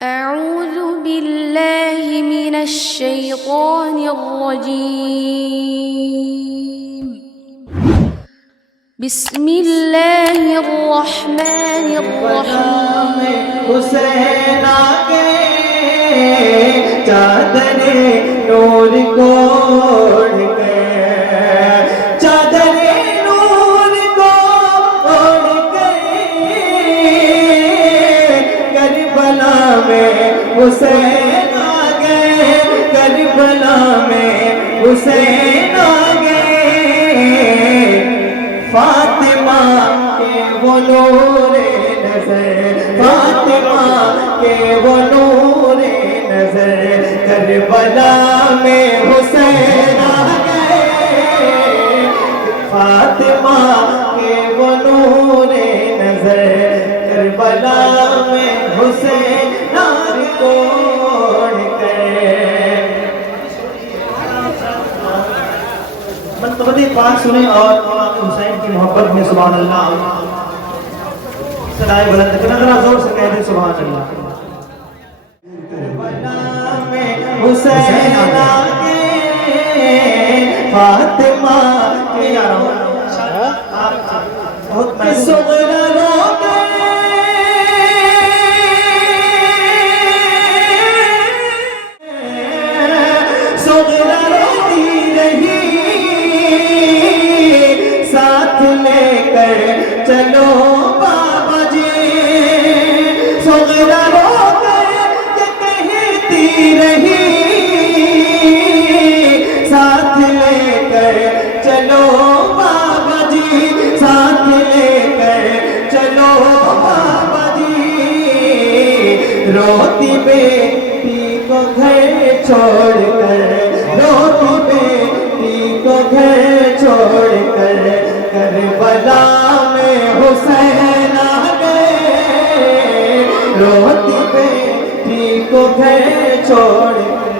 أعوذ بالله من الشيطان الرجيم بسم الله الرحمن الرحيم حسین آگے چادر نور کو اوڑھ گئے، چادر نور کو اوڑھ گئے، کربلا میں حسین آگے، کربلا میں حسین آگے، فاطمہ کے وہ نور نظر، فاطمہ کے وہ نور نظر، کربلا میں حسین آگے، فاطمہ کے وہ نور نظر، کربلا میں حسین کو اوڑھ گئے۔ منتبت پاک سنیں اور امام حسین کی محبت میں سبحان اللہ صدائے بلند کرنا، ذرا زور سے کہہ دیں سبحان اللہ۔ کربلا میں حسین آگے، فاطمہ کے بہت صغرا رو گئے، صغرا روتی رہی، ساتھ لے کر چلو بابا جی، صغرا رو کر کہتی رہی، ساتھ لے کر چلو بابا جی، ساتھ لے کر چلو بابا جی، روتی بیٹی کو گھر چھوڑ کر، روتی بیٹی کو گھر چھوڑ کر، کربلا میں حسین آ گئے، روتی بیٹی کو گھر چھوڑ کر۔